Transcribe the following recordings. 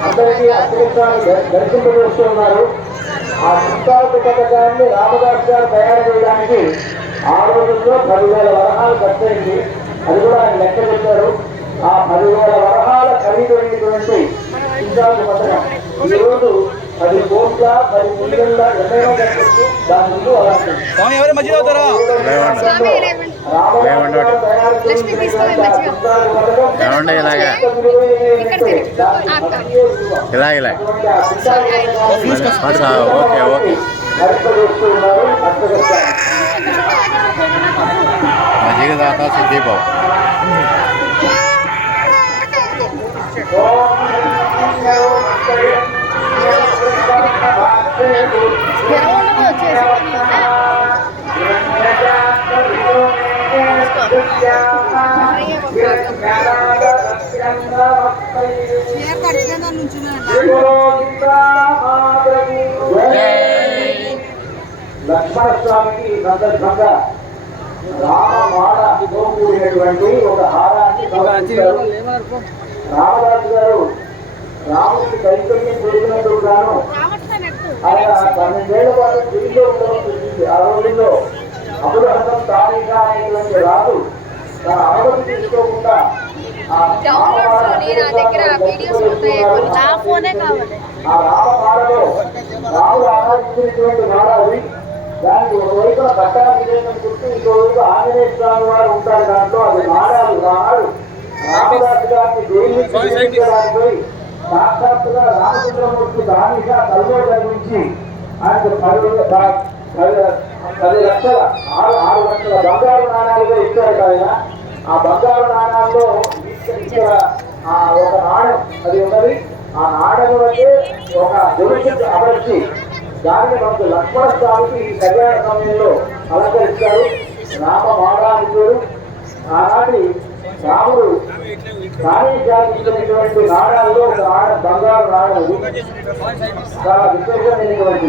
అందరికీ అదృష్టాన్ని దర్శింపజేస్తున్నారు ఆ పుస్తకాలకు పథకాన్ని రామదాస్ గారు తయారు చేయడానికి ఆరు రోజుల్లో పదివేల వరహాలు ఖర్చయింది. అది కూడా ఆయన లెక్క చెప్పారు ఆ పదివేల వరహాల ఖరీదైనటువంటి పుస్తకాలకు పథకం ఈరోజు పది కోట్ల పది మిలియన్ల ఎన్నో దాని ముందు అలాంటి స్వామి ఎవరు మధ్యలో అవుతారా స్వామి రేవండి రామదాస్ గారు తయారు లక్ష్మి తీసుకోవే మంచిగా. చిత్తాకు పథకం ఏమండి ఇలాగా ఇక్కడ తిరిగి ఆ, అక్క. ఇలా ఇలా పట్టుకో. ఓకే ఓకే మజ్జిగ దాకా సిద్ధిబాబు లక్ష్మణస్వామికి సందర్భంగా రామమాలతో కూడినటువంటి ఒక హారాన్ని రామదాసు గారు రాముడికి కైకర్యం జరిగినందుకు గాను ఆయన పన్నెండేళ్ళ పాటు ఢిల్లీలో ఉండవలసి వచ్చింది ఆ రోజుల్లో అప్పుడు హసం తారీఖా అనేటువంటి రాదు తన అనుమతి తీసుకోకుండా ఆ డౌన్లోడ్స్ నేను నా దగ్గర వీడియోస్ ఉంటాయి? కొన్ని నా ఫోనే కావాలి. ఆ రామమాలలో రాముడు ఆరాధించినటువంటి మాల అది దానికి ఒకవైపున పట్టాల విజయం చుట్టూ ఇంకోవైపు ఆంజనేయ స్వామి వారు ఉంటారు. దాంట్లో అది మారాలు రాడు. రామదాసు గారిని సాక్షాత్తుగా రామచంద్రమూర్తి దానిగా కల్లో జరిగించి ఆయనకు పది లక్షల ఆరు ఆరు లక్షల బంగారు నాణాలుగా ఇచ్చారు ఆయన ఆ బంగారు నాణాల్లో ఇక్కడ ఆ ఒక నాణ్యం అది ఉన్నది. ఆ నాణ్యం అంటే ఒక గొలుసు అమర్చి దాన్ని మనకు లక్ష్మణ స్వామికి ఈ కళ్యాణ సమయంలో అలంకరిస్తారు. రామ మారాముడు ఆనాటి రాముడు సాధించాల్సినటువంటి నాణాల్లో ఒక నాణ బంగారు ఇది. చాలా విశేషమైనటువంటి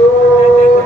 ఓం